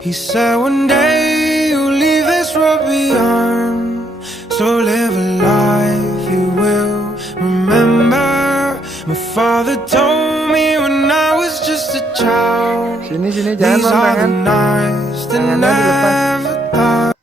He said one day you'll leave this world behind, so live a life you will remember. My father told me when I was just a child, Sini these jangan are the tangan. nights that Tangannya dilepas. never die.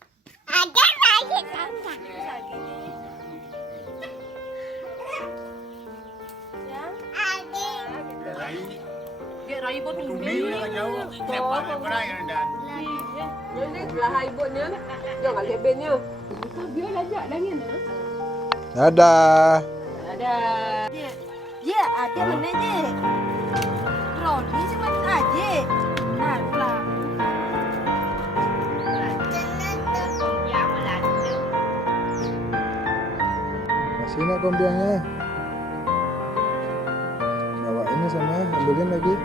Dadah. Ada. Ya, ada mana je? Roni cuma aja. Nah, lah. Masih nak kompiangnya. Bawa ini sana, ambilin lagi.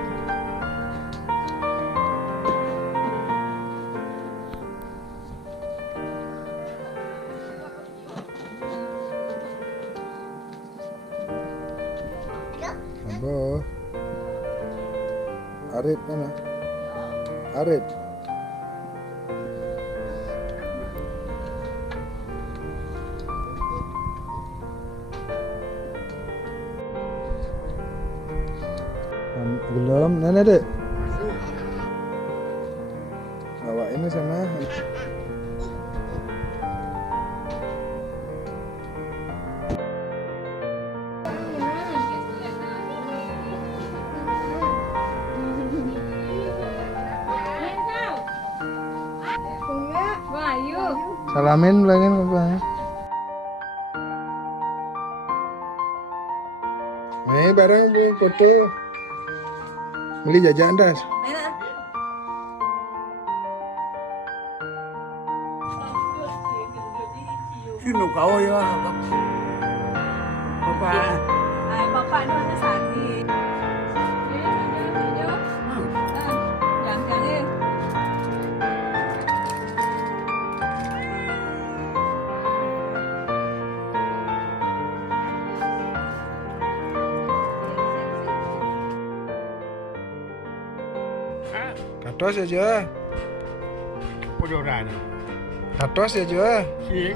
Abah. Arif mana? Arif. Belum, nenek dek. Bawa ini sana. Salamin bilangin ke bapaknya. Nih barang bu foto. Beli jajan das. Sino kau ya? Bapak. Bapak ni mana sakit? Jangan. Katos aja. Podoran. Katos aja. Si